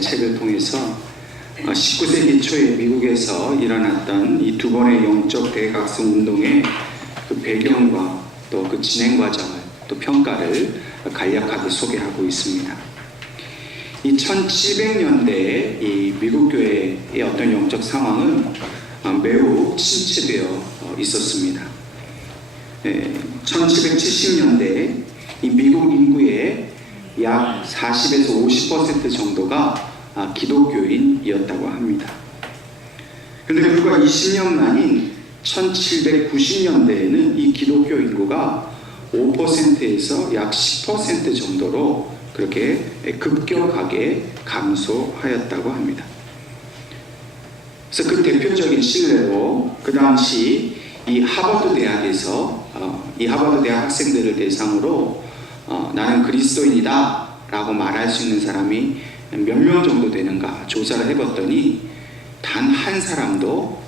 책을 통해서 19세기 초에 미국에서 일어났던 이 두 번의 영적 대각성 운동의 그 배경과 또 그 진행 과정을 또 평가를 간략하게 소개하고 있습니다. 이 1700년대에 이 미국 교회의 어떤 영적 상황은 매우 침체되어 있었습니다. 1770년대에 이 미국 인구의 약 40에서 50% 정도가 기독교인이었다고 합니다. 그런데 불과 20년 만인 1790년대에는 이 기독교 인구가 5%에서 약 10% 정도로 그렇게 급격하게 감소하였다고 합니다. 그래서 그 대표적인 신뢰로 그 당시 이 하버드 대학에서 이 하버드 대학 학생들을 대상으로 나는 그리스도인이다 라고 말할 수 있는 사람이 몇 명 정도 되는가 조사를 해봤더니 단 한 사람도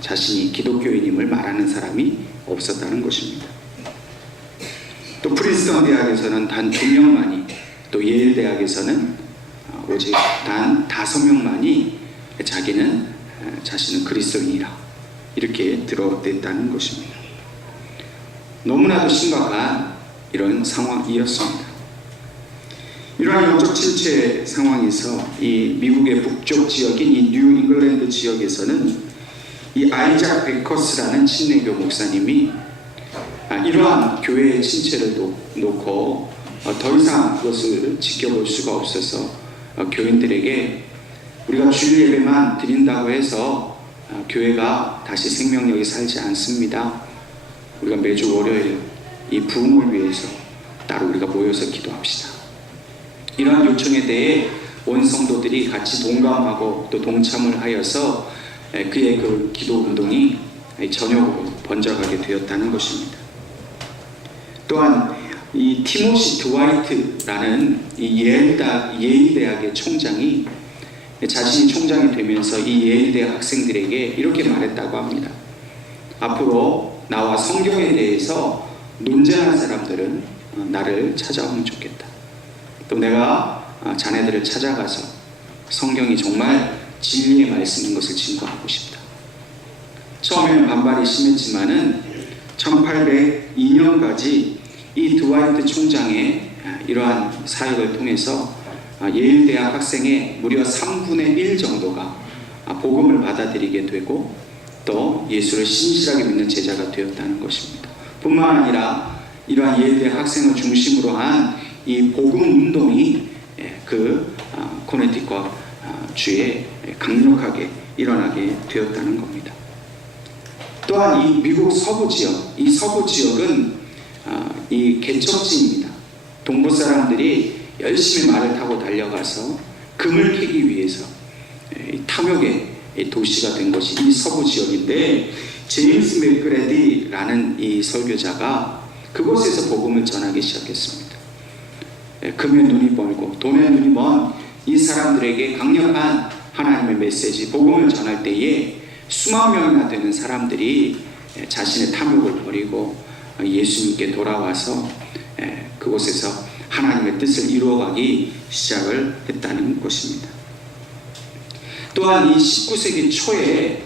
자신이 기독교인임을 말하는 사람이 없었다는 것입니다. 또 프린스턴 대학에서는 단 2명만이, 또 예일 대학에서는 오직 단 5명만이 자신은 그리스도인이라 이렇게 드러냈다는 것입니다. 너무나도 심각한 이런 상황이었습니다. 이러한 영적 침체 상황에서 이 미국의 북쪽 지역인 이 뉴 잉글랜드 지역에서는 이 아이작 베커스라는 침례교 목사님이 이러한 교회의 침체를 놓고 더 이상 그것을 지켜볼 수가 없어서 교인들에게 우리가 주일 예배만 드린다고 해서 교회가 다시 생명력이 살지 않습니다. 우리가 매주 월요일 이 부흥을 위해서 따로 우리가 모여서 기도합시다. 이러한 요청에 대해 온 성도들이 같이 동감하고 또 동참을 하여서 그의 그 기도 운동이 전역으로 번져가게 되었다는 것입니다. 또한 이 티모시 드와이트라는 이 예일 대학의 총장이 자신이 총장이 되면서 이 예일 대학 학생들에게 이렇게 말했다고 합니다. 앞으로 나와 성경에 대해서 논쟁할 사람들은 나를 찾아오면 좋겠다. 또 내가 자네들을 찾아가서 성경이 정말 진리의 말씀인 것을 증거하고 싶다. 처음에는 반발이 심했지만은 1802년까지 이 드와이트 총장의 이러한 사역을 통해서 예일 대학 학생의 무려 3분의 1 정도가 복음을 받아들이게 되고 또 예수를 신실하게 믿는 제자가 되었다는 것입니다. 뿐만 아니라 이러한 예일 대학 학생을 중심으로 한 이 복음 운동이 그 코네티컷 주에 강력하게 일어나게 되었다는 겁니다. 또한 이 미국 서부 지역, 이 서부 지역은 이 개척지입니다. 동부 사람들이 열심히 말을 타고 달려가서 금을 캐기 위해서 탐욕의 도시가 된 것이 이 서부 지역인데, 제임스 맥그레디라는 이 설교자가 그곳에서 복음을 전하기 시작했습니다. 금에 눈이 멀고 돈에 눈이 먼 이 사람들에게 강력한 하나님의 메시지, 복음을 전할 때에 수만 명이나 되는 사람들이 자신의 탐욕을 버리고 예수님께 돌아와서 그곳에서 하나님의 뜻을 이루어가기 시작을 했다는 것입니다. 또한 이 19세기 초에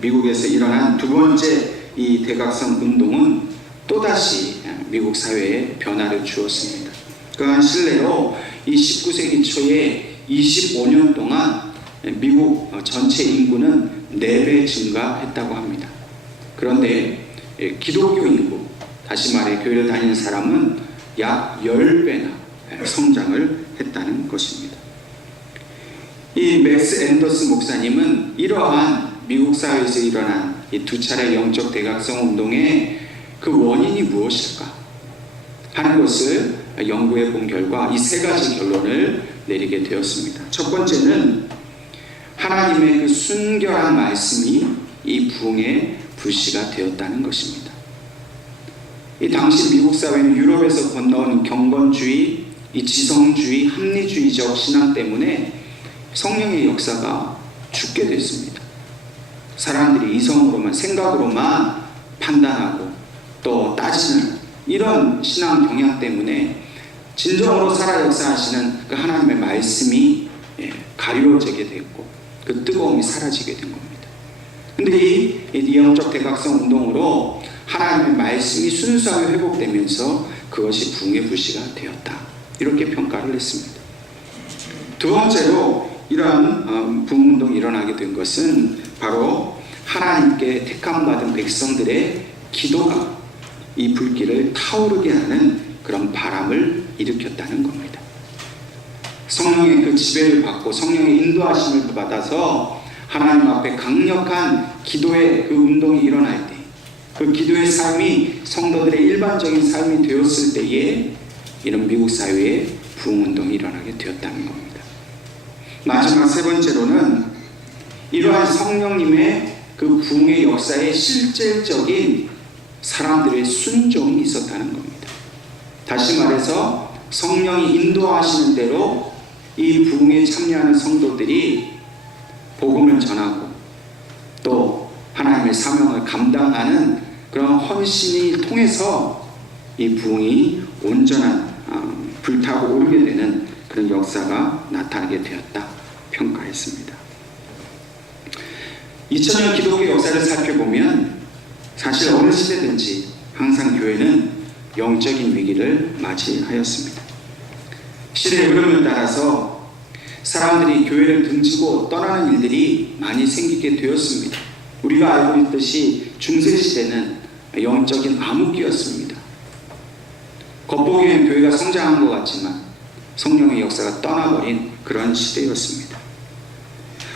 미국에서 일어난 두 번째 이 대각성 운동은 또다시 미국 사회에 변화를 주었습니다. 그러한 신뢰로 이 19세기 초에 25년 동안 미국 전체 인구는 4배 증가했다고 합니다. 그런데 기독교 인구, 다시 말해 교회를 다니는 사람은 약 10배나 성장을 했다는 것입니다. 이 맥스 앤더스 목사님은 이러한 미국 사회에서 일어난 이 두 차례 영적 대각성 운동의 그 원인이 무엇일까 하는 것을 연구해 본 결과 이 3가지 결론을 내리게 되었습니다. 첫 번째는 하나님의 그 순결한 말씀이 이 부흥의 불씨가 되었다는 것입니다. 이 당시 미국 사회는 유럽에서 건너온 경건주의, 이 지성주의, 합리주의적 신앙 때문에 성령의 역사가 죽게 됐습니다. 사람들이 이성으로만, 생각으로만 판단하고 또 따지는 이런 신앙 경향 때문에 진정으로 살아 역사하시는 그 하나님의 말씀이 가려지게 됐고 그 뜨거움이 사라지게 된 겁니다. 근데 이 영적 대각성 운동으로 하나님의 말씀이 순수하게 회복되면서 그것이 부흥의 불씨가 되었다. 이렇게 평가를 했습니다. 두 번째로 이러한 부흥 운동이 일어나게 된 것은 바로 하나님께 택함받은 백성들의 기도가 이 불길을 타오르게 하는 그런 바람을 일으켰다는 겁니다. 성령의 그 지배를 받고 성령의 인도하심을 받아서 하나님 앞에 강력한 기도의 그 운동이 일어날 때, 그 기도의 삶이 성도들의 일반적인 삶이 되었을 때에 이런 미국 사회에 부흥운동이 일어나게 되었다는 겁니다. 마지막 세 번째로는 이러한 성령님의 그 부흥의 역사에 실질적인 사람들의 순종이 있었다는 겁니다. 다시 말해서 성령이 인도하시는 대로 이 부흥에 참여하는 성도들이 복음을 전하고 또 하나님의 사명을 감당하는 그런 헌신이 통해서 이 부흥이 온전한 불타고 오르게 되는 그런 역사가 나타나게 되었다 평가했습니다. 2000년 기독교 역사를 살펴보면 사실 어느 시대든지 항상 교회는 영적인 위기를 맞이하였습니다. 시대의 흐름을 따라서 사람들이 교회를 등지고 떠나는 일들이 많이 생기게 되었습니다. 우리가 알고 있듯이 중세시대는 영적인 암흑기였습니다. 겉보기엔 교회가 성장한 것 같지만 성령의 역사가 떠나버린 그런 시대였습니다.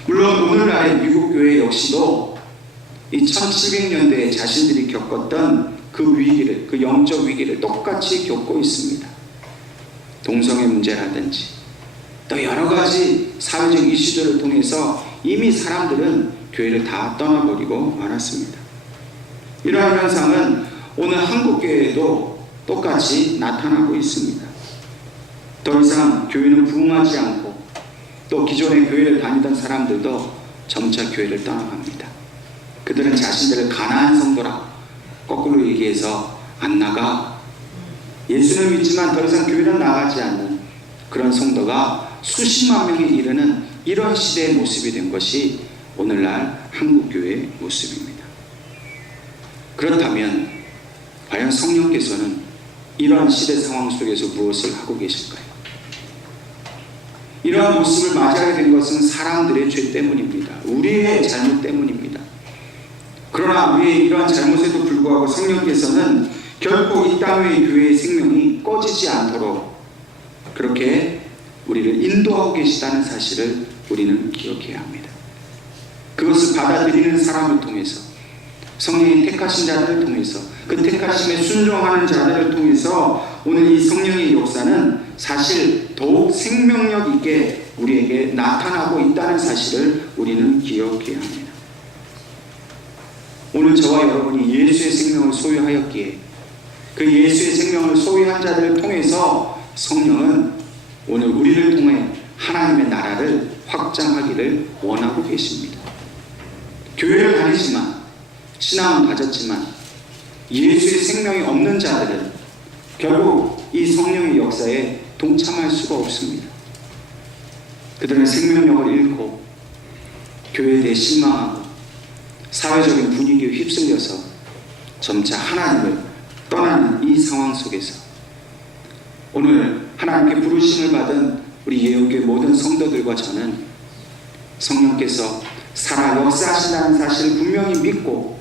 물론 오늘날의 미국 교회 역시도 이 1700년대에 자신들이 겪었던 그 위기를, 그 영적 위기를 똑같이 겪고 있습니다. 동성애 문제라든지 또 여러 가지 사회적 이슈들을 통해서 이미 사람들은 교회를 다 떠나버리고 말았습니다. 이러한 현상은 오늘 한국교회에도 똑같이 나타나고 있습니다. 더 이상 교회는 부흥하지 않고 또 기존의 교회를 다니던 사람들도 점차 교회를 떠나갑니다. 그들은 자신들을 가난한 성도라 거꾸로 얘기해서 안 나가, 예수는 믿지만 더 이상 교회는 나가지 않는 그런 성도가 수십만 명에 이르는 이런 시대의 모습이 된 것이 오늘날 한국교회의 모습입니다. 그렇다면 과연 성령께서는 이러한 시대 상황 속에서 무엇을 하고 계실까요? 이러한 모습을 맞이하게 된 것은 사람들의 죄 때문입니다. 우리의 잘못 때문입니다. 그러나 우리의 이러한 잘못에도 불구하고 성령께서는 결코 이 땅의 교회의 생명이 꺼지지 않도록 그렇게 우리를 인도하고 계시다는 사실을 우리는 기억해야 합니다. 그것을 받아들이는 사람을 통해서, 성령이 택하신 자들을 통해서, 그 택하심에 순종하는 자들을 통해서 오늘 이 성령의 역사는 사실 더욱 생명력 있게 우리에게 나타나고 있다는 사실을 우리는 기억해야 합니다. 오늘 저와 여러분이 예수의 생명을 소유하였기에 그 예수의 생명을 소유한 자들을 통해서 성령은 오늘 우리를 통해 하나님의 나라를 확장하기를 원하고 계십니다. 교회를 다니지만 신앙은 가졌지만 예수의 생명이 없는 자들은 결국 이 성령의 역사에 동참할 수가 없습니다. 그들은 생명력을 잃고 교회에 대해 실망하고 사회적인 분위기에 휩쓸려서 점차 하나님을 떠나는 이 상황 속에서 오늘 하나님께 부르심을 받은 우리 예언교회 모든 성도들과 저는 성령께서 살아 역사하신다는 사실을 분명히 믿고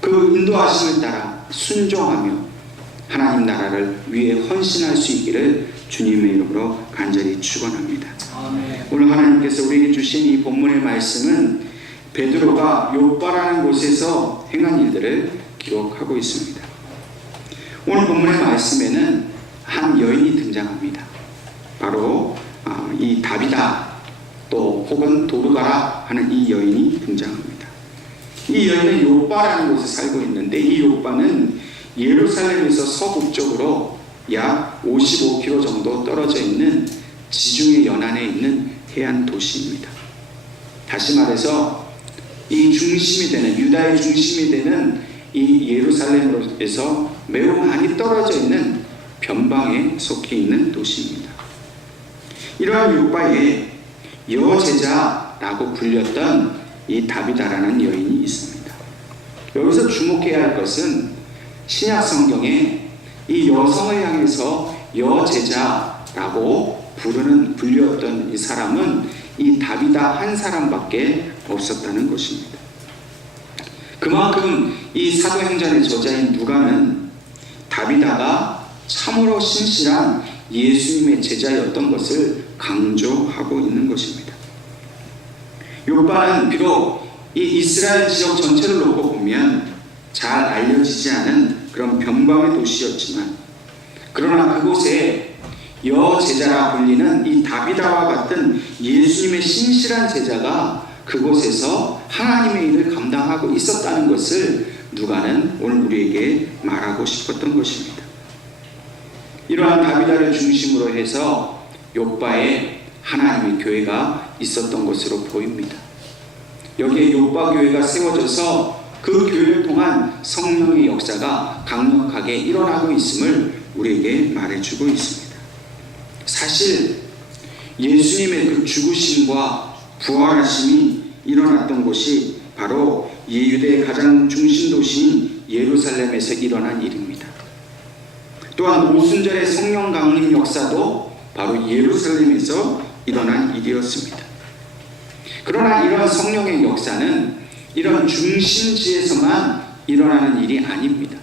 그 인도하심을 따라 순종하며 하나님 나라를 위해 헌신할 수 있기를 주님의 이름으로 간절히 축원합니다. 오늘 하나님께서 우리에게 주신 이 본문의 말씀은 베드로가 욥바라는 곳에서 행한 일들을 기록하고 있습니다. 오늘 본문의 말씀에는 한 여인이 등장합니다. 바로 이 다비다 또 혹은 도르가라 하는 이 여인이 등장합니다. 이 여인은 욥바라는 곳에 살고 있는데 이 욥바는 예루살렘에서 서북쪽으로 약 55km 정도 떨어져 있는 지중해 연안에 있는 해안 도시입니다. 다시 말해서 이 중심이 되는, 유다의 중심이 되는 이 예루살렘에서 매우 많이 떨어져 있는 변방에 속해 있는 도시입니다. 이러한 욥바에 여제자라고 불렸던 이 다비다라는 여인이 있습니다. 여기서 주목해야 할 것은 신약 성경에 이 여성을 향해서 여제자라고 불렸던 이 사람은 이 다비다 한 사람밖에 없었다는 것입니다. 그만큼 이 사도행전의 저자인 누가는 다비다가 참으로 신실한 예수님의 제자였던 것을 강조하고 있는 것입니다. 욥바는 비록 이 이스라엘 지역 전체를 놓고 보면 잘 알려지지 않은 그런 변방의 도시였지만, 그러나 그곳에 여제자라 불리는 이 다비다와 같은 예수님의 신실한 제자가 그곳에서 하나님의 일을 감당하고 있었다는 것을 누가는 오늘 우리에게 말하고 싶었던 것입니다. 이러한 다비다를 중심으로 해서 욥바에 하나님의 교회가 있었던 것으로 보입니다. 여기에 욥바 교회가 세워져서 그 교회를 통한 성령의 역사가 강력하게 일어나고 있음을 우리에게 말해주고 있습니다. 사실 예수님의 그 죽으심과 부활하심이 일어났던 곳이 바로 유대의 가장 중심 도시인 예루살렘에서 일어난 일입니다. 또한 오순절의 성령 강림 역사도 바로 예루살렘에서 일어난 일이었습니다. 그러나 이러한 성령의 역사는 이런 중심지에서만 일어나는 일이 아닙니다.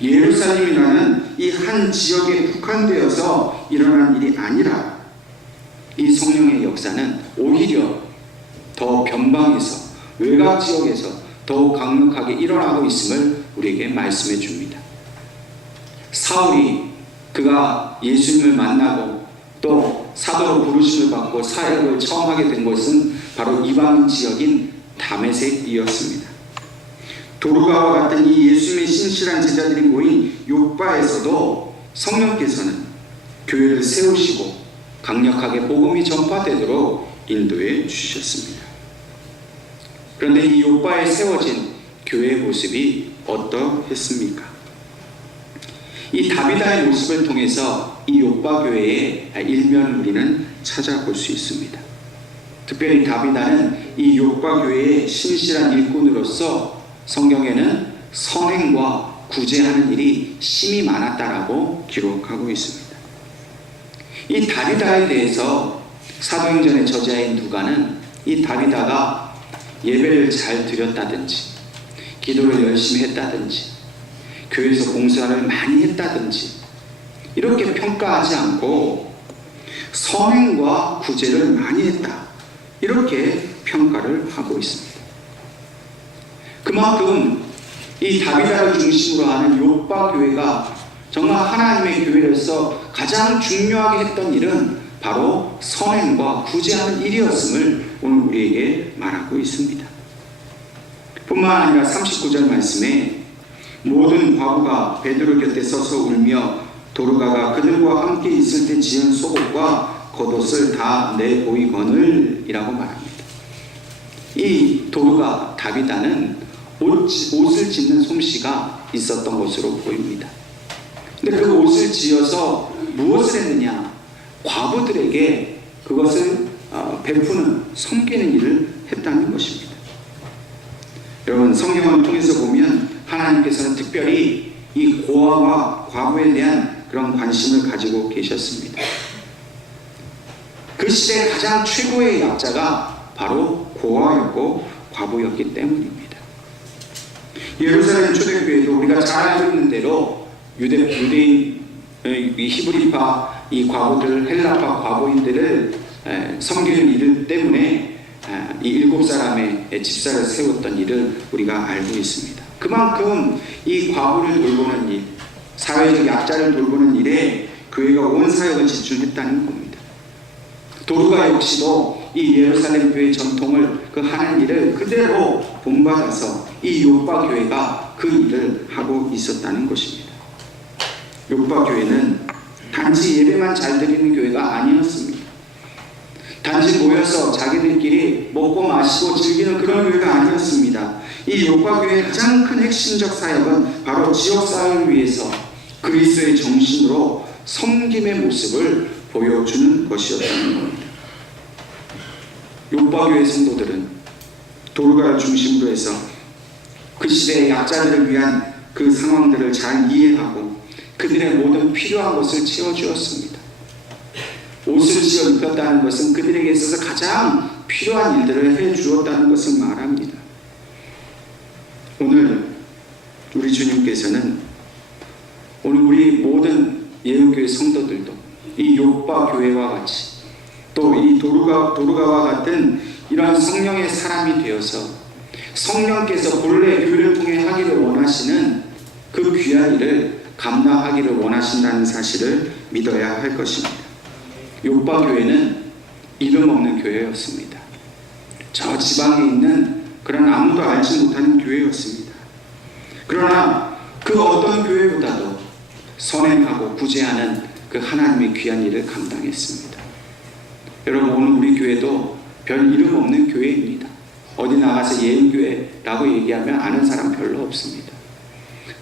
예루살렘이라는 이 한 지역에 국한되어서 일어나는 일이 아니라 이 성령의 역사는 오히려 더 변방에서, 외곽 지역에서 더욱 강력하게 일어나고 있음을 우리에게 말씀해 줍니다. 사울이 그가 예수님을 만나고 또 사도로 부르심을 받고 사역을 처음 하게 된 것은 바로 이방 지역인 다메섹이었습니다. 도르가와 같은 이 예수님의 신실한 제자들이 모인 욥바에서도 성령께서는 교회를 세우시고 강력하게 복음이 전파되도록 인도해 주셨습니다. 그런데 이 욥바에 세워진 교회의 모습이 어떠했습니까? 이 다비다의 모습을 통해서 이 욥바 교회의 일면을 우리는 찾아볼 수 있습니다. 특별히 다비다는 이 욥바 교회의 신실한 일꾼으로서 성경에는 선행과 구제하는 일이 심히 많았다라고 기록하고 있습니다. 이 다비다에 대해서 사도행전의 저자인 누가는 이 다비다가 예배를 잘 드렸다든지, 기도를 열심히 했다든지, 교회에서 봉사를 많이 했다든지 이렇게 평가하지 않고 선행과 구제를 많이 했다, 이렇게 평가를 하고 있습니다. 그만큼 이 다비다를 중심으로 하는 욥바 교회가 정말 하나님의 교회로서 가장 중요하게 했던 일은 바로 선행과 구제하는 일이었음을 오늘 우리에게 말하고 있습니다. 뿐만 아니라 39절 말씀에 모든 과부가 베드로 곁에 서서 울며 도르가가 그들과 함께 있을 때 지은 속옷과 겉옷을 다 내보이거늘 이라고 말합니다. 이 도르가 다비다는 옷을 짓는 솜씨가 있었던 것으로 보입니다. 근데 그 옷을 지어서 무엇을 했느냐? 과부들에게 그것을 베푸는, 섬기는 일을 했다는 것입니다. 여러분, 성경을 통해서 보면 하나님께서는 특별히 이 고아와 과부에 대한 그런 관심을 가지고 계셨습니다. 그 시대의 가장 최고의 약자가 바로 고아였고 과부였기 때문입니다. 예루살렘 초대교회도 우리가 잘 알고 있는 대로 유대인, 히브리파 이 과부들, 헬라파 과부인들을 섬기는 일 때문에 이 7사람의 집사를 세웠던 일을 우리가 알고 있습니다. 그만큼 이 과부를 돌보는 일, 사회적 약자를 돌보는 일에 교회가 온 사역을 집중했다는 겁니다. 도르가 역시도 이 예루살렘 교회 전통을 그 하는 일을 그대로 본받아서 이 욥바 교회가 그 일을 하고 있었다는 것입니다. 욥바 교회는 단지 예배만 잘 드리는 교회가 아니었습니다. 단지 모여서 자기들끼리 먹고 마시고 즐기는 그런 교회가 아니었습니다. 이 욥바 교회의 가장 큰 핵심적 사역은 바로 지역사회를 위해서 그리스도의 정신으로 섬김의 모습을 보여주는 것이었다는 겁니다. 요바교회 성도들은 도르가를 중심으로 해서 그 시대의 약자들을 위한 그 상황들을 잘 이해하고 그들의 모든 필요한 것을 채워주었습니다. 옷을 지어 입혔다는 것은 그들에게 있어서 가장 필요한 일들을 해주었다는 것을 말합니다. 오늘 우리 주님께서는 오늘 우리 모든 예언교회 성도들도 이 요바 교회와 같이 또 이 도르가와 같은 이러한 성령의 사람이 되어서 성령께서 본래 교회를 통해 하기를 원하시는 그 귀한 일을 감당하기를 원하신다는 사실을 믿어야 할 것입니다. 요바 교회는 이름 없는 교회였습니다. 저 지방에 있는 그런 아무도 알지 못하는 교회였습니다. 그러나 그 어떤 교회보다도 선행하고 구제하는 그 하나님의 귀한 일을 감당했습니다. 여러분, 오늘 우리 교회도 별 이름 없는 교회입니다. 어디 나가서 예언교회라고 얘기하면 아는 사람 별로 없습니다.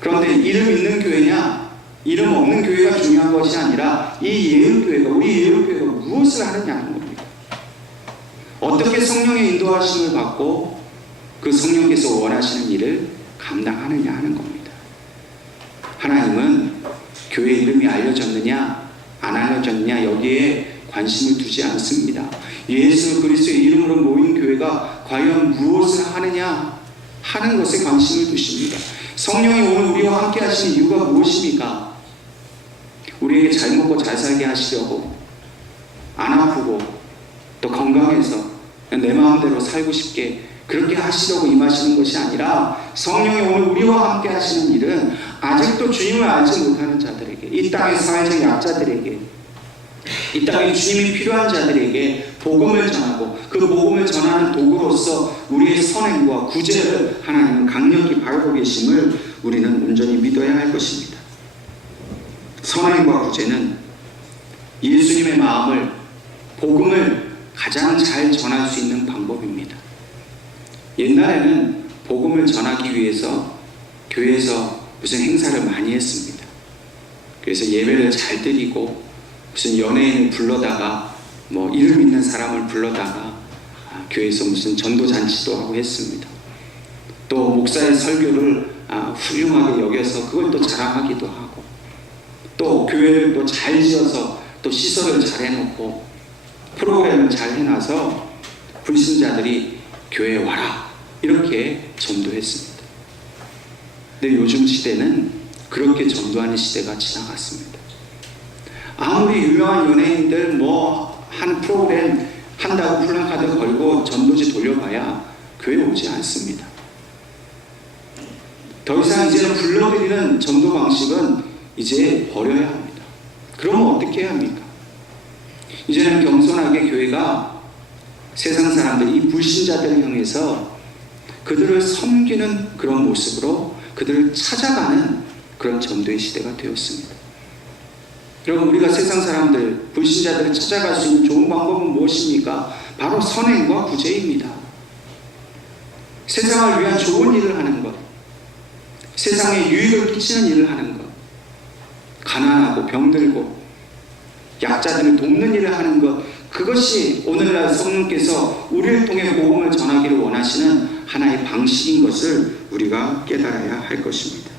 그런데 이름 있는 교회냐 이름 없는 교회가 중요한 것이 아니라 이 예언교회가, 우리 예언교회가 무엇을 하느냐는 겁니다. 어떻게 성령의 인도하심을 받고 그 성령께서 원하시는 일을 감당하느냐 하는 겁니다. 하나님은 교회 이름이 알려졌느냐 안 알려졌느냐 여기에 관심을 두지 않습니다. 예수 그리스도의 이름으로 모인 교회가 과연 무엇을 하느냐 하는 것에 관심을 두십니다. 성령이 오늘 우리와 함께 하시는 이유가 무엇입니까? 우리에게 잘 먹고 잘 살게 하시려고, 안 아프고 또 건강해서 내 마음대로 살고 싶게 그렇게 하시려고 임하시는 것이 아니라, 성령이 오늘 우리와 함께 하시는 일은 아직도 주님을 알지 못하는 자들에게, 이 땅의 사회적 약자들에게, 이 땅에 주님이 필요한 자들에게 복음을 전하고 그 복음을 전하는 도구로서 우리의 선행과 구제를 하나님은 강력히 바라보고 계심을 우리는 온전히 믿어야 할 것입니다. 선행과 구제는 예수님의 마음을, 복음을 가장 잘 전할 수 있는 방법입니다. 옛날에는 복음을 전하기 위해서 교회에서 무슨 행사를 많이 했습니다. 그래서 예배를 잘 드리고 무슨 연예인을 불러다가 뭐 이름 있는 사람을 불러다가 교회에서 무슨 전도잔치도 하고 했습니다. 또 목사의 설교를 훌륭하게 여겨서 그걸 또 자랑하기도 하고, 또 교회를 또 잘 지어서 또 시설을 잘 해놓고 프로그램을 잘 해놔서 불신자들이 교회에 와라 이렇게 전도했습니다. 근데 요즘 시대는 그렇게 전도하는 시대가 지나갔습니다. 아무리 유명한 연예인들 뭐 한 프로그램 한다고 플랜카드 걸고 전도지 돌려봐야 교회 오지 않습니다. 더 이상 이제는 불러드리는 전도 방식은 이제 버려야 합니다. 그러면 어떻게 해야 합니까? 이제는 겸손하게 교회가 세상 사람들, 이 불신자들을 향해서 그들을 섬기는 그런 모습으로 그들을 찾아가는 그런 전도의 시대가 되었습니다. 여러분, 우리가 세상 사람들, 불신자들을 찾아갈 수 있는 좋은 방법은 무엇입니까? 바로 선행과 구제입니다. 세상을 위한 좋은 일을 하는 것, 세상에 유익을 끼치는 일을 하는 것, 가난하고 병들고 약자들을 돕는 일을 하는 것, 그것이 오늘날 성령께서 우리를 통해 복음을 전하기를 원하시는 하나의 방식인 것을 우리가 깨달아야 할 것입니다.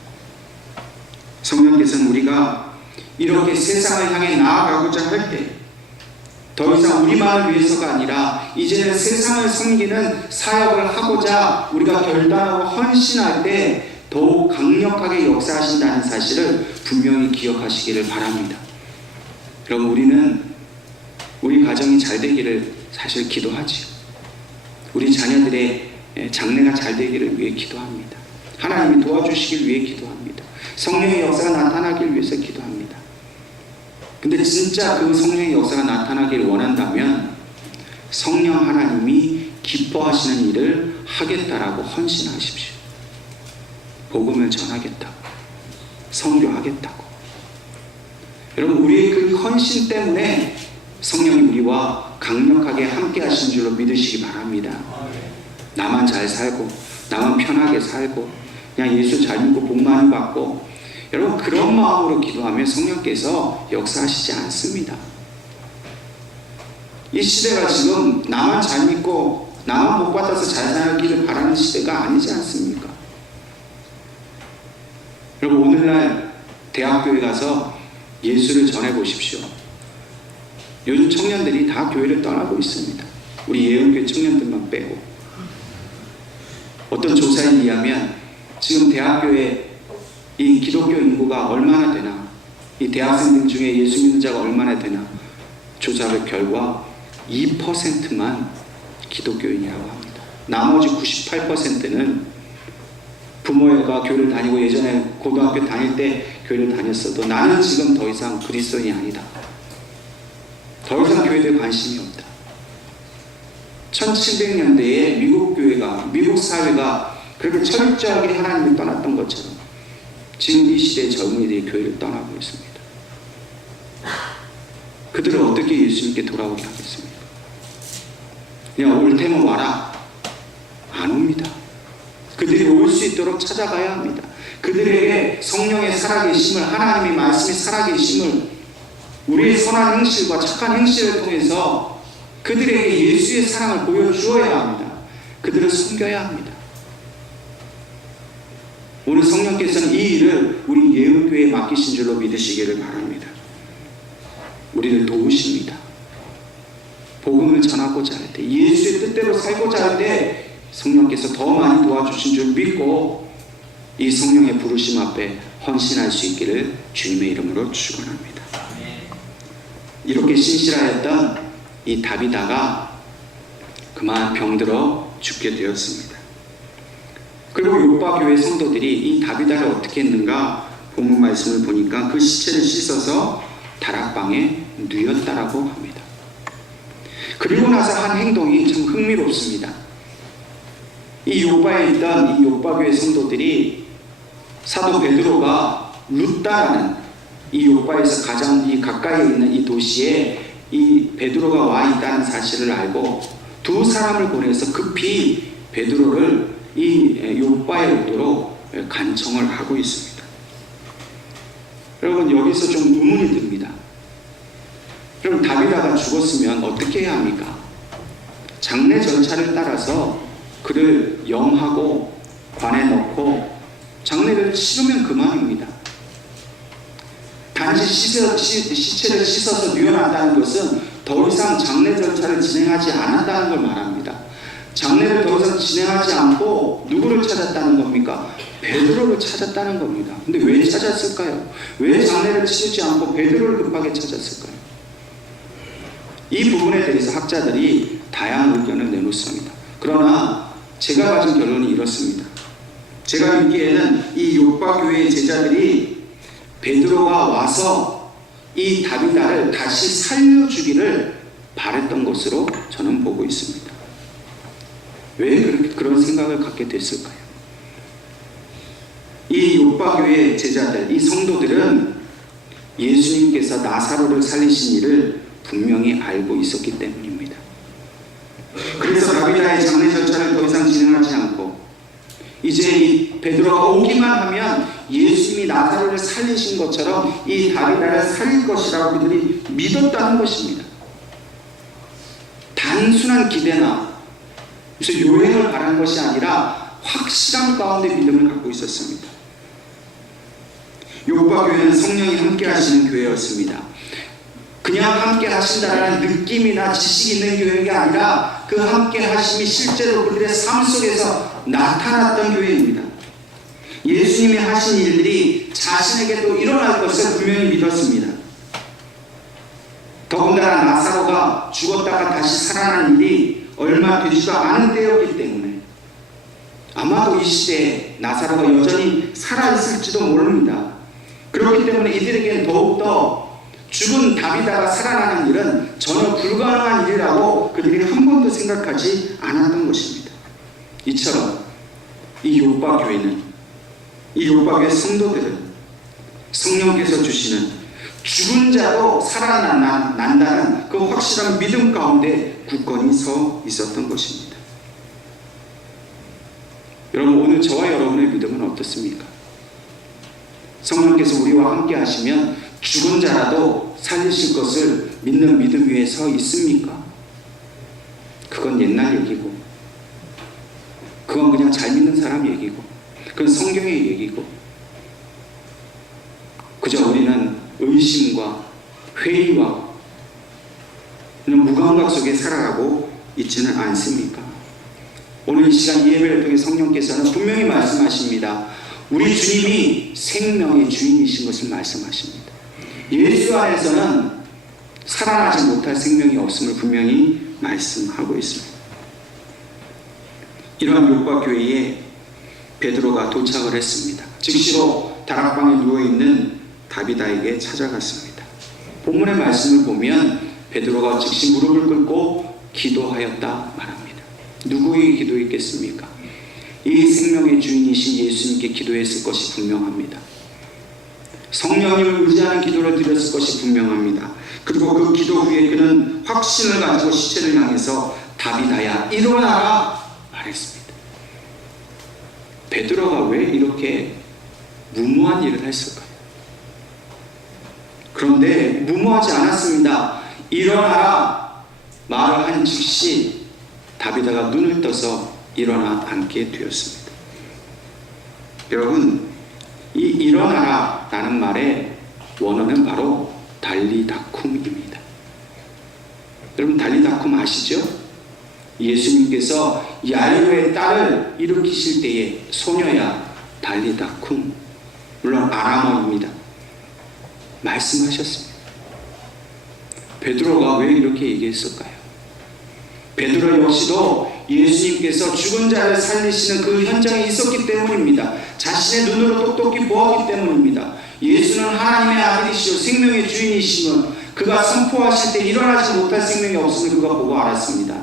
성령께서는 우리가 이렇게 세상을 향해 나아가고자 할 때 더 이상 우리만을 위해서가 아니라 이제는 세상을 섬기는 사역을 하고자 우리가 결단하고 헌신할 때 더욱 강력하게 역사하신다는 사실을 분명히 기억하시기를 바랍니다. 그럼 우리는 우리 가정이 잘 되기를 사실 기도하지요. 우리 자녀들의 장래가 잘 되기를 위해 기도합니다. 하나님이 도와주시길 위해 기도합니다. 성령의 역사가 나타나길 위해서 기도합니다. 근데 진짜 그 성령의 역사가 나타나기를 원한다면 성령 하나님이 기뻐하시는 일을 하겠다라고 헌신하십시오. 복음을 전하겠다고, 선교하겠다고. 여러분, 우리의 그 헌신 때문에 성령이 우리와 강력하게 함께 하신 줄로 믿으시기 바랍니다. 나만 잘 살고 나만 편하게 살고 그냥 예수 잘 믿고 복 많이 받고, 여러분, 그런 마음으로 기도하면 성령께서 역사하시지 않습니다. 이 시대가 지금 나만 잘 믿고 나만 복 받아서 잘 살기를 바라는 시대가 아니지 않습니까? 여러분, 오늘날 대학교에 가서 예수를 전해보십시오. 요즘 청년들이 다 교회를 떠나고 있습니다. 우리 예언교회 청년들만 빼고. 어떤 조사에 의하면 지금 대학교에 이 기독교 인구가 얼마나 되나, 이 대학생들 중에 예수 믿는 자가 얼마나 되나, 조사 결과 2%만 기독교인이라고 합니다. 나머지 98%는 부모가 교회를 다니고 예전에 고등학교 다닐 때 교회를 다녔어도 나는 지금 더 이상 그리스도인이 아니다. 더 이상 교회에 관심이 없다. 1700년대에 미국 교회가, 미국 사회가 그렇게 철저하게 하나님을 떠났던 것처럼 지금 이 시대의 젊은이들이 교회를 떠나고 있습니다. 그들은 어떻게 예수님께 돌아오게 하겠습니까? 그냥 올 테면 와라. 안 옵니다. 그들이 올 수 있도록 찾아가야 합니다. 그들에게 성령의 살아계심을, 하나님의 말씀의 살아계심을, 우리의 선한 행실과 착한 행실을 통해서 그들에게 예수의 사랑을 보여주어야 합니다. 그들을 섬겨야 합니다. 오늘 성령께서는 이 일을 우리 예언교회에 맡기신 줄로 믿으시기를 바랍니다. 우리를 도우십니다. 복음을 전하고자 할 때, 예수의 뜻대로 살고자 할 때 성령께서 더 많이 도와주신 줄 믿고 이 성령의 부르심 앞에 헌신할 수 있기를 주님의 이름으로 축원합니다. 이렇게 신실하였던 이 다비다가 그만 병들어 죽게 되었습니다. 그리고 요바 교회 성도들이 이 다비다를 어떻게 했는가, 본문 말씀을 보니까 그 시체를 씻어서 다락방에 뉘었다라고 합니다. 그리고 나서 한 행동이 참 흥미롭습니다. 이 요바에 있던 이 요바 교회 성도들이 사도 베드로가 룻다라는 이 요바에서 가장 이 가까이에 있는 이 도시에 이 베드로가 와 있다는 사실을 알고 두 사람을 보내서 급히 베드로를 이 요바에 오도록 간청을 하고 있습니다. 여러분, 여기서 좀 의문이 듭니다. 그럼 다비다가 죽었으면 어떻게 해야 합니까? 장례 절차를 따라서 그를 영하고 관에 넣고 장례를 치르면 그만입니다. 단지 시체를 씻어서 뉘어놨다는 것은 더 이상 장례 절차를 진행하지 않았다는 걸 말합니다. 장례를 더 이상 진행하지 않고 누구를 찾았다는 겁니까? 베드로를 찾았다는 겁니다. 근데 왜 찾았을까요? 왜 장례를 치르지 않고 베드로를 급하게 찾았을까요? 이 부분에 대해서 학자들이 다양한 의견을 내놓습니다. 그러나 제가 가진 결론이 이렇습니다. 제가 믿기에는 이 요바 교회의 제자들이 베드로가 와서 이 다비다를 다시 살려주기를 바랬던 것으로 저는 보고 있습니다. 왜 그런 생각을 갖게 됐을까요? 이 요바 교회의 제자들, 이 성도들은 예수님께서 나사로를 살리신 일을 분명히 알고 있었기 때문입니다. 그래서 다비다의 장례 절차를 더 이상 진행하지 않고 이제 이 베드로가 오기만 하면 예수님이 나사로를 살리신 것처럼 이 다비다를 살릴 것이라고 그들이 믿었다는 것입니다. 단순한 기대나 무슨 요행을 바라는 것이 아니라 확실한 가운데 믿음을 갖고 있었습니다. 요바 교회는 성령이 함께 하시는 교회였습니다. 그냥 함께 하신다라는 느낌이나 지식이 있는 교회가 아니라 그 함께 하심이 실제로 그들의 삶 속에서 나타났던 교회입니다. 예수님이 하신 일들이 자신에게도 일어날 것을 분명히 믿었습니다. 더군다나 나사로가 죽었다가 다시 살아난 일이 얼마 되지도 않은 때였기 때문에 아마도 이 시대에 나사로가 여전히 살아있을지도 모릅니다. 그렇기 때문에 이들에게는 더욱더 죽은 다비다가 살아나는 일은 전혀 불가능한 일이라고 그들이 한 번도 생각하지 않았던 것입니다. 이처럼 이 요바 교회는, 이 요바 교회 성도들은 성령께서 주시는 죽은 자도 살아난다는 그 확실한 믿음 가운데 굳건히 서 있었던 것입니다. 여러분, 오늘 저와 여러분의 믿음은 어떻습니까? 성령께서 우리와 함께 하시면 죽은 자라도 살리실 것을 믿는 믿음 위에 서 있습니까? 그건 옛날 얘기고, 그건 그냥 잘 믿는 사람 얘기고, 그건 성경의 얘기고, 그저 우리는 의심과 회의와 무감각 속에 살아가고 있지는 않습니까? 오늘 이 시간 이 예배를 통해 성령께서는 분명히 말씀하십니다. 우리 주님이 생명의 주인이신 것을 말씀하십니다. 예수 안에서는 살아나지 못할 생명이 없음을 분명히 말씀하고 있습니다. 이러한 요파 교회에 베드로가 도착을 했습니다. 즉시로 다락방에 누워있는 다비다에게 찾아갔습니다. 본문의 말씀을 보면 베드로가 즉시 무릎을 꿇고 기도하였다 말합니다. 누구에게 기도했겠습니까? 이 생명의 주인이신 예수님께 기도했을 것이 분명합니다. 성령님을 의지하는 기도를 드렸을 것이 분명합니다. 그리고 그 기도 후에 그는 확신을 가지고 시체를 향해서 다비다야 일어나라 말했습니다. 베드로가 왜 이렇게 무모한 일을 했을까요? 그런데 무모하지 않았습니다. 일어나라 말을 한 즉시 다비다가 눈을 떠서 일어나 앉게 되었습니다. 여러분, 이 일어나라 라는 말의 원어는 바로 달리다쿰입니다. 여러분, 달리다쿰 아시죠? 예수님께서 야이로의 딸을 일으키실 때에 소녀야 달리다쿰, 물론 아람어입니다. 말씀하셨습니다. 베드로가 왜 이렇게 얘기했을까요? 베드로 역시도 예수님께서 죽은 자를 살리시는 그 현장에 있었기 때문입니다. 자신의 눈으로 똑똑히 보았기 때문입니다. 예수는 하나님의 아들이시오 생명의 주인이시면 그가 선포하실 때 일어나지 못할 생명이 없음을 그가 보고 알았습니다.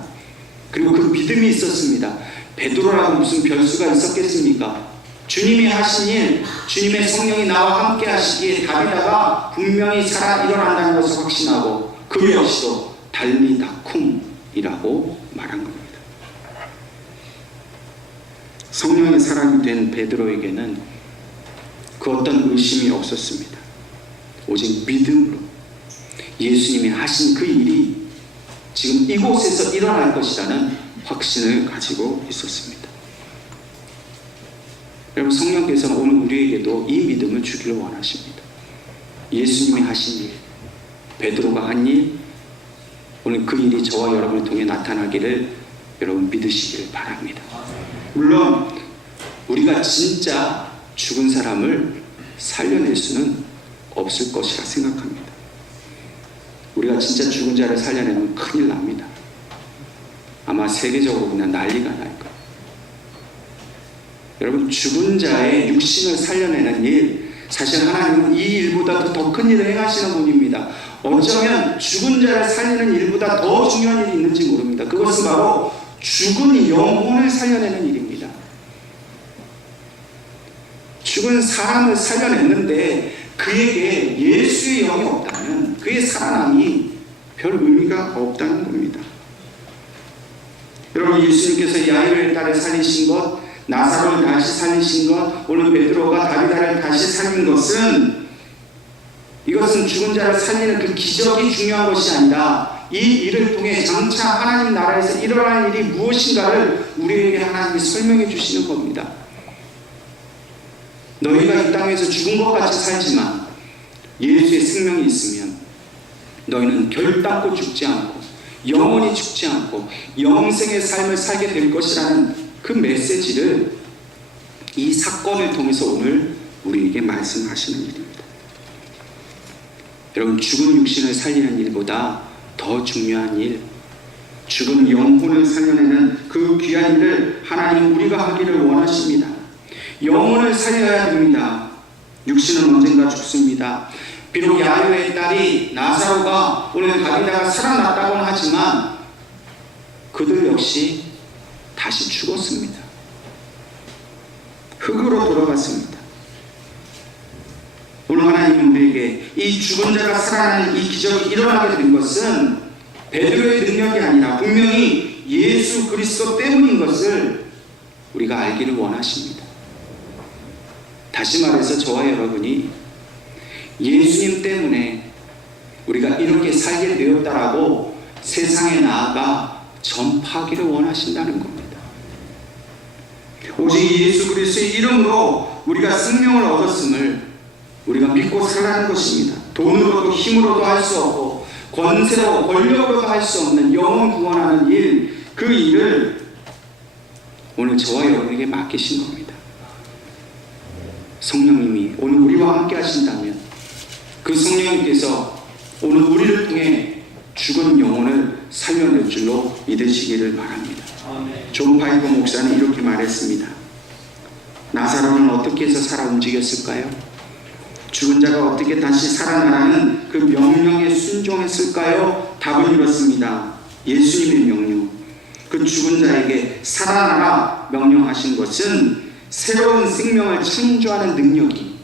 그리고 그 믿음이 있었습니다. 베드로라고 무슨 별수가 있었겠습니까? 주님이 하신 일, 주님의 성령이 나와 함께 하시기에 다비다가 분명히 살아 일어난다는 것을 확신하고 그 역시도 달리다쿰이라고 말한 겁니다. 성령의 사람이 된 베드로에게는 그 어떤 의심이 없었습니다. 오직 믿음으로 예수님이 하신 그 일이 지금 이곳에서 일어날 것이라는 확신을 가지고 있었습니다. 여러분, 성령께서는 오늘 우리에게도 이 믿음을 주기를 원하십니다. 예수님이 하신 일, 베드로가 한 일, 오늘 그 일이 저와 여러분을 통해 나타나기를 여러분 믿으시길 바랍니다. 물론 우리가 진짜 죽은 사람을 살려낼 수는 없을 것이라 생각합니다. 우리가 진짜 죽은 자를 살려내면 큰일 납니다. 아마 세계적으로 그냥 난리가 날 거예요. 여러분, 죽은 자의 육신을 살려내는 일, 사실 하나님은 이 일보다 더 큰 일을 행하시는 분입니다. 어쩌면 죽은 자를 살리는 일보다 더 중요한 일이 있는지 모릅니다. 그것은 바로 죽은 영혼을 살려내는 일입니다. 죽은 사람을 살려냈는데 그에게 예수의 영이 없다면 그의 살아남이 별 의미가 없다는 겁니다. 여러분, 예수님께서 야이로의 딸을 살리신 것, 나사로를 다시 살리신 것, 오늘 베드로가 다비다를 다시 살린 것은, 이것은 죽은 자를 살리는 그 기적이 중요한 것이 아니라 이 일을 통해 장차 하나님 나라에서 일어날 일이 무엇인가를 우리에게 하나님이 설명해 주시는 겁니다. 너희가 이 땅에서 죽은 것 같이 살지만 예수의 생명이 있으면 너희는 결단코 죽지 않고 영원히 죽지 않고 영생의 삶을 살게 될 것이라는 그 메시지를 이 사건을 통해서 오늘 우리에게 말씀하시는 일입니다. 여러분, 죽은 육신을 살리는 일보다 더 중요한 일, 죽은 영혼을 살려내는 그 귀한 일을 하나님 우리가 하기를 원하십니다. 영혼을 살려야 됩니다. 육신은 언젠가 죽습니다. 비록 야이로의 딸이 나사로가 오늘 다비다가 살아났다고는 하지만 그들 역시 다시 죽었습니다. 흙으로 돌아갔습니다. 오늘 하나님은 우리에게 이 죽은 자가 살아나는 이 기적이 일어나게 된 것은 베드로의 능력이 아니라 분명히 예수 그리스도 때문인 것을 우리가 알기를 원하십니다. 다시 말해서 저와 여러분이 예수님 때문에 우리가 이렇게 살게 되었다라고 세상에 나아가 전파하기를 원하신다는 겁니다. 오직 예수 그리스도의 이름으로 우리가 생명을 얻었음을 우리가 믿고 살아가는 것입니다. 돈으로도 힘으로도 할 수 없고 권세로 권력으로도 할 수 없는 영혼 구원하는 일, 그 일을 오늘 저와 여러분에게 맡기신 겁니다. 성령님이 오늘 우리와 함께 하신다면 그 성령님께서 오늘 우리를 통해 죽은 영혼을 살려낼 줄로 믿으시기를 바랍니다. 존 파이버 목사는 이렇게 말했습니다. 나사로는 어떻게 해서 살아 움직였을까요? 죽은 자가 어떻게 다시 살아나라는 그 명령에 순종했을까요? 답은 이렇습니다. 예수님의 명령, 그 죽은 자에게 살아나라 명령하신 것은 새로운 생명을 창조하는 능력이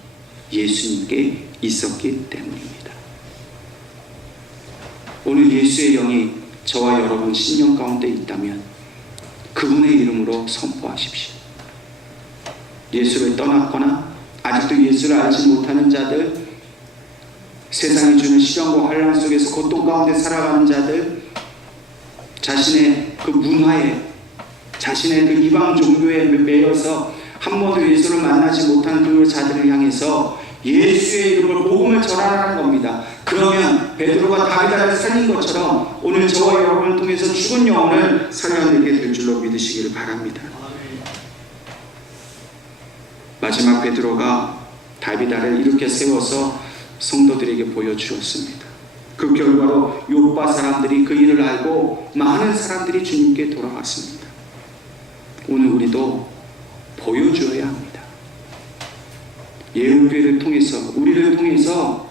예수님께 있었기 때문입니다. 오늘 예수의 영이 저와 여러분 신령 가운데 있다면 그분의 이름으로 선포하십시오. 예수를 떠났거나 아직도 예수를 알지 못하는 자들, 세상이 주는 시련과 환난 속에서 고통 가운데 살아가는 자들, 자신의 그 문화에, 자신의 그 이방 종교에 매여서 한 번도 예수를 만나지 못한 그 자들을 향해서 예수의 이름으로 복음을 전하라는 겁니다. 그러면 베드로가 다비다를 살린 것처럼 오늘 저와 여러분을 통해서 죽은 영혼을 살려내게 될 줄로 믿으시기를 바랍니다. 마지막 베드로가 다비다를 이렇게 세워서 성도들에게 보여주었습니다. 그 결과로 요파 사람들이 그 일을 알고 많은 사람들이 주님께 돌아왔습니다. 오늘 우리도 보여주어야 합니다. 예언교회를 통해서, 우리를 통해서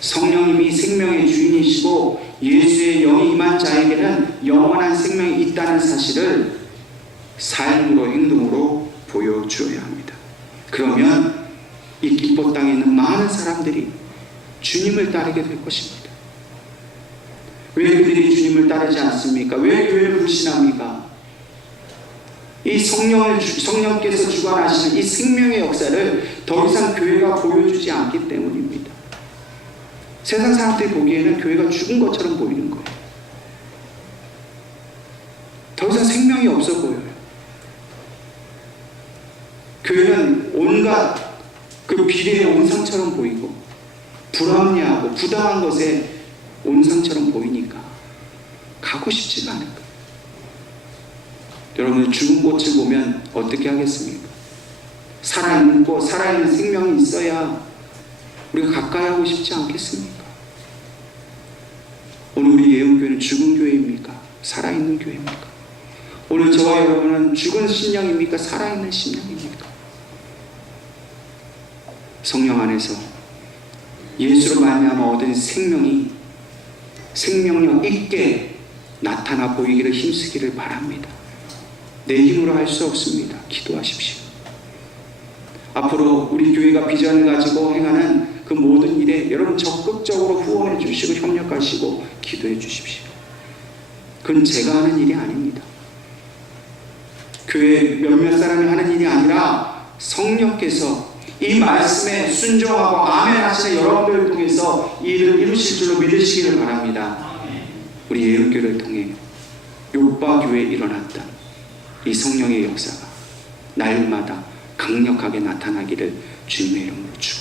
성령님이 생명의 주인이시고 예수의 영이 임한 자에게는 영원한 생명이 있다는 사실을 삶으로, 행동으로 보여주어야 합니다. 그러면 이 기뻐 땅에 있는 많은 사람들이 주님을 따르게 될 것입니다. 왜 그들이 주님을 따르지 않습니까? 왜 교회를 불신합니까? 이 성령께서 주관하시는 이 생명의 역사를 더 이상 교회가 보여주지 않기 때문입니다. 세상 사람들이 보기에는 교회가 죽은 것처럼 보이는 거예요. 더 이상 생명이 없어 보여요. 교회는 온갖 그 비례의 온상처럼 보이고 불합리하고 부당한 것에 온상처럼 보이니까 가고 싶지가 않은 거예요. 여러분, 죽은 꽃을 보면 어떻게 하겠습니까? 살아있는 꽃, 살아있는 생명이 있어야 우리가 가까이 하고 싶지 않겠습니까? 오늘 우리 예언교회는 죽은 교회입니까? 살아있는 교회입니까? 오늘 저와 여러분은 죽은 신령입니까? 살아있는 신령입니까? 성령 안에서 예수로 말미암아 얻은 생명이 생명력 있게 나타나 보이기를 힘쓰기를 바랍니다. 내 힘으로 할 수 없습니다. 기도하십시오. 앞으로 우리 교회가 비전을 가지고 행하는 그 모든 일에 여러분 적극적으로 후원해 주시고 협력하시고 기도해 주십시오. 그건 제가 하는 일이 아닙니다. 교회 몇몇 사람이 하는 일이 아니라 성령께서 이 말씀에 순종하고 아멘 하시는 여러분들을 통해서 이 일을 이루실 줄로 믿으시기를 바랍니다. 우리 예언교회를 통해 요파 교회에 일어났던 이 성령의 역사가 날마다 강력하게 나타나기를 주님의 이름으로 축원합니다.